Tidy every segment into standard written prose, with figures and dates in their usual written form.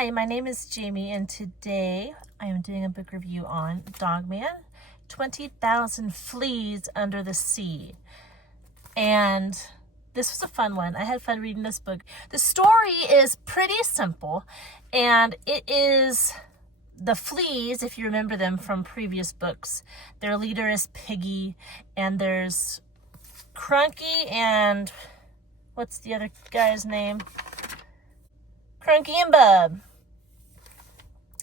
Hi, my name is Jamie, and today I am doing a book review on Dogman, 20,000 Fleas Under the Sea. And this was a fun one. I had fun reading this book. The story is pretty simple, and it is the Fleas, if you remember them from previous books. Their leader is Piggy, and there's Crunky and what's the other guy's name? Crunky and Bub.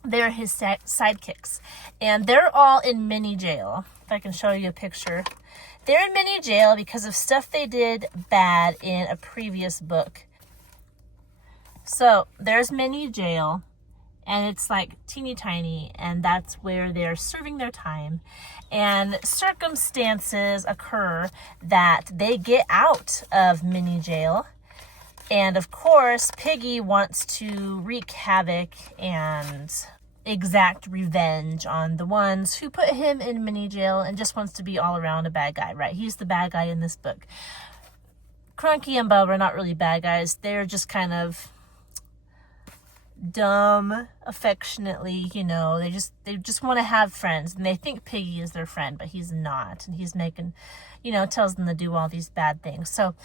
They're his sidekicks, and they're all in mini jail. If I can show you a picture. They're in mini jail because of stuff they did bad in a previous book. So there's mini jail, and it's like teeny tiny, and that's where they're serving their time. And circumstances occur that they get out of mini jail. And of course, Piggy wants to wreak havoc and exact revenge on the ones who put him in mini jail and just wants to be all around a bad guy, right? He's the bad guy in this book. Crunky and Bub are not really bad guys. They're just kind of dumb, affectionately, they just want to have friends, and they think Piggy is their friend, but he's not. And he's making, tells them to do all these bad things. So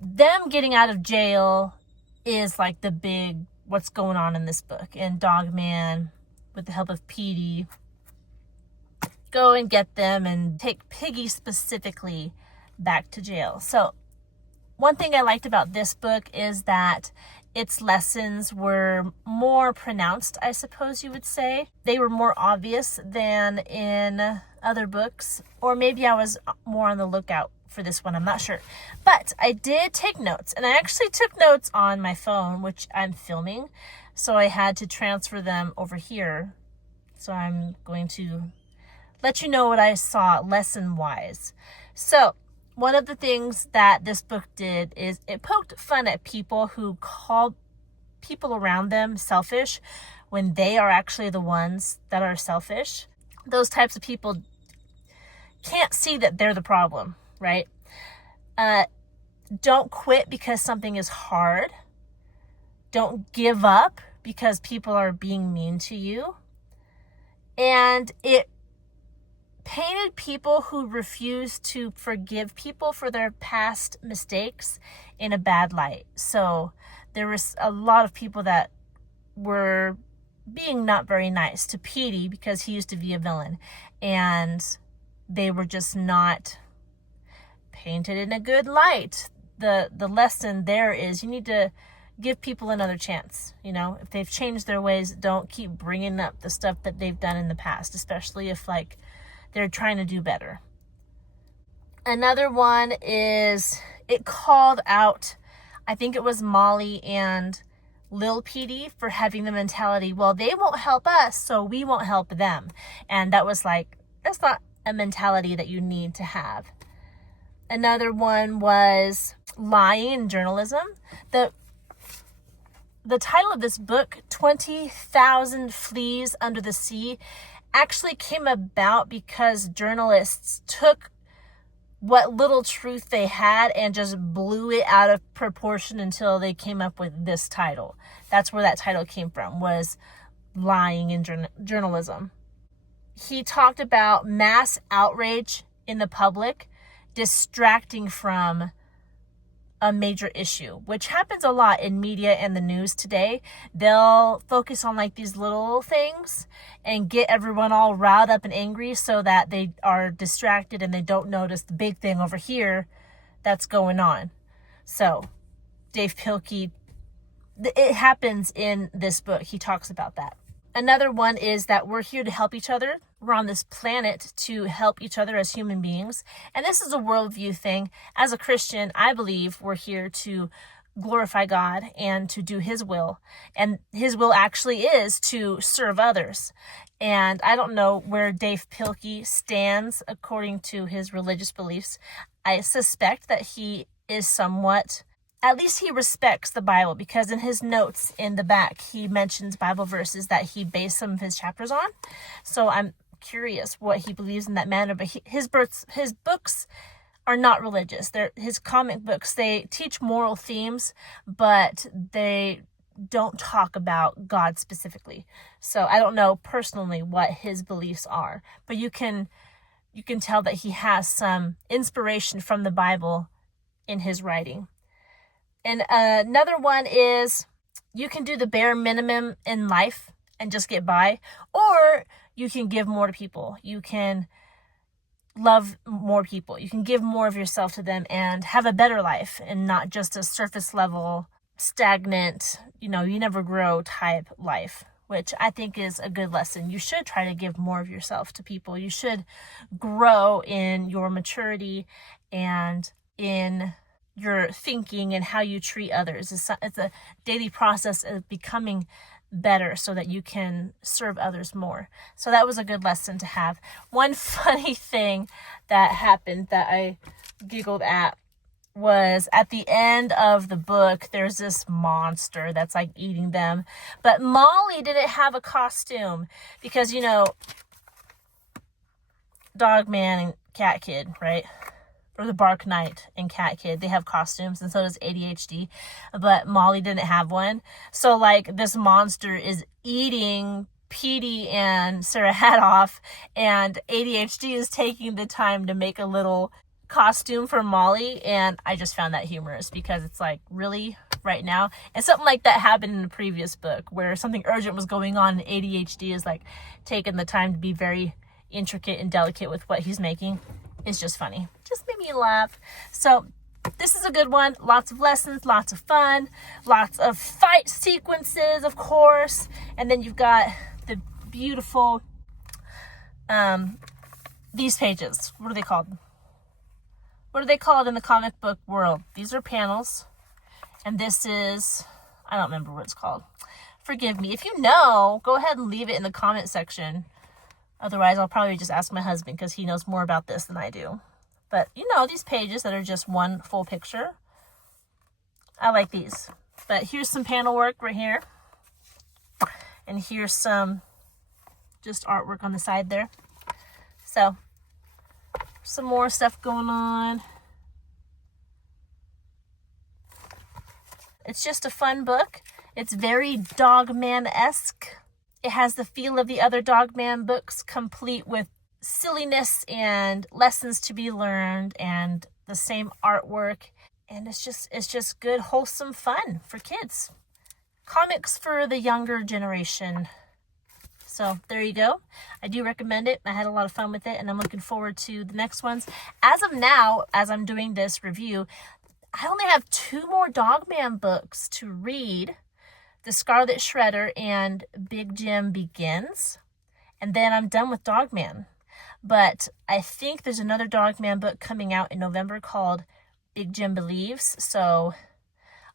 them getting out of jail is like the big what's going on in this book. And Dogman, with the help of Petey, go and get them and take Piggy specifically back to jail. So one thing I liked about this book is that its lessons were more pronounced, I suppose you would say. They were more obvious than in other books, or maybe I was more on the lookout for this one, I'm not sure. But I did take notes, and I actually took notes on my phone, which I'm filming, so I had to transfer them over here. So I'm going to let you know what I saw lesson-wise. So one of the things that this book did is it poked fun at people who called people around them selfish when they are actually the ones that are selfish. Those types of people can't see that they're the problem, right? Don't quit because something is hard. Don't give up because people are being mean to you. And it painted people who refuse to forgive people for their past mistakes in a bad light. So there was a lot of people that were being not very nice to Petey because he used to be a villain, and they were just not painted in a good light. The lesson there is you need to give people another chance. If they've changed their ways, don't keep bringing up the stuff that they've done in the past, especially if they're trying to do better. Another one is it called out, I think it was Molly and Lil Petey for having the mentality, well, they won't help us, so we won't help them. And that was that's not a mentality that you need to have. Another one was lying in journalism. The title of this book, 20,000 Fleas Under the Sea, actually came about because journalists took what little truth they had and just blew it out of proportion until they came up with this title. That's where that title came from, was lying in journalism. He talked about mass outrage in the public distracting from a major issue, which happens a lot in media and the news today. They'll focus on these little things and get everyone all riled up and angry so that they are distracted and they don't notice the big thing over here that's going on. So Dav Pilkey, it happens in this book. He talks about that. Another one is that we're here to help each other. We're on this planet to help each other as human beings. And this is a worldview thing. As a Christian, I believe we're here to glorify God and to do His will. And His will actually is to serve others. And I don't know where Dav Pilkey stands according to his religious beliefs. I suspect that he is somewhat, at least he respects the Bible, because in his notes in the back, he mentions Bible verses that he based some of his chapters on. So I'm curious what he believes in that manner, but his books are not religious. They're his comic books. They teach moral themes, but they don't talk about God specifically. So I don't know personally what his beliefs are, but you can tell that he has some inspiration from the Bible in his writing. And another one is, you can do the bare minimum in life and just get by, or you can give more to people. You can love more people. You can give more of yourself to them and have a better life, and not just a surface level, stagnant, you never grow type life, which I think is a good lesson. You should try to give more of yourself to people. You should grow in your maturity and in your thinking and how you treat others. It's a daily process of becoming better so that you can serve others more. So that was a good lesson to have. One funny thing that happened that I giggled at was at the end of the book, there's this monster that's like eating them. But Molly didn't have a costume because, Dog Man and Cat Kid, right? Or the Bark Knight and Cat Kid, they have costumes, and so does ADHD, but Molly didn't have one. So like this monster is eating Petey and Sarah Hadoff, and ADHD is taking the time to make a little costume for Molly, and I just found that humorous because it's like, really, right now? And something like that happened in the previous book where something urgent was going on, and ADHD is like taking the time to be very intricate and delicate with what he's making. It's just funny. Just made me laugh. So this is a good one. Lots of lessons, lots of fun, lots of fight sequences, of course. And then you've got the beautiful, these pages. What are they called? What are they called in the comic book world? These are panels. And this is, I don't remember what it's called. Forgive me. If you know, go ahead and leave it in the comment section. Otherwise, I'll probably just ask my husband because he knows more about this than I do. But, these pages that are just one full picture, I like these. But here's some panel work right here. And here's some just artwork on the side there. So, some more stuff going on. It's just a fun book. It's very Dogman-esque. It has the feel of the other Dogman books, complete with silliness and lessons to be learned and the same artwork. And it's just good, wholesome fun for kids. Comics for the younger generation. So there you go. I do recommend it. I had a lot of fun with it, and I'm looking forward to the next ones. As of now, as I'm doing this review, I only have 2 more Dogman books to read. The Scarlet Shredder and Big Jim Begins. And then I'm done with Dogman. But I think there's another Dogman book coming out in November called Big Jim Believes. So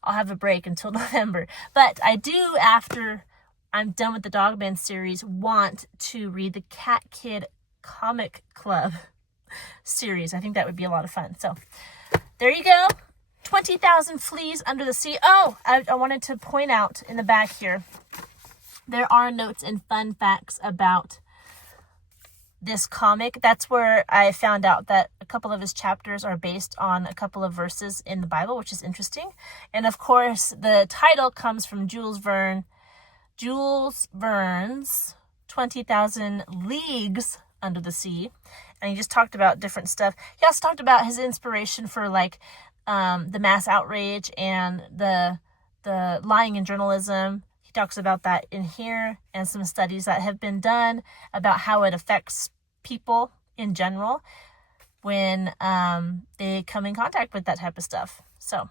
I'll have a break until November. But I do, after I'm done with the Dogman series, want to read the Cat Kid Comic Club series. I think that would be a lot of fun. So there you go. 20,000 Fleas Under the Sea. Oh, I wanted to point out in the back here, there are notes and fun facts about this comic. That's where I found out that a couple of his chapters are based on a couple of verses in the Bible, which is interesting. And of course, the title comes from Jules Verne's 20,000 Leagues Under the Sea. And he just talked about different stuff. He also talked about his inspiration for the mass outrage and the lying in journalism. He talks about that in here, and some studies that have been done about how it affects people in general when they come in contact with that type of stuff. So,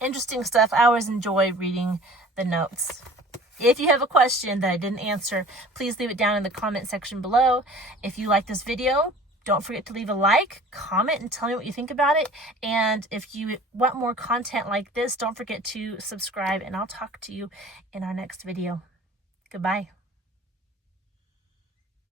interesting stuff. I always enjoy reading the notes. If you have a question that I didn't answer, please leave it down in the comment section below. If you like this video, don't forget to leave a like, comment, and tell me what you think about it. And if you want more content like this, don't forget to subscribe, and I'll talk to you in our next video. Goodbye.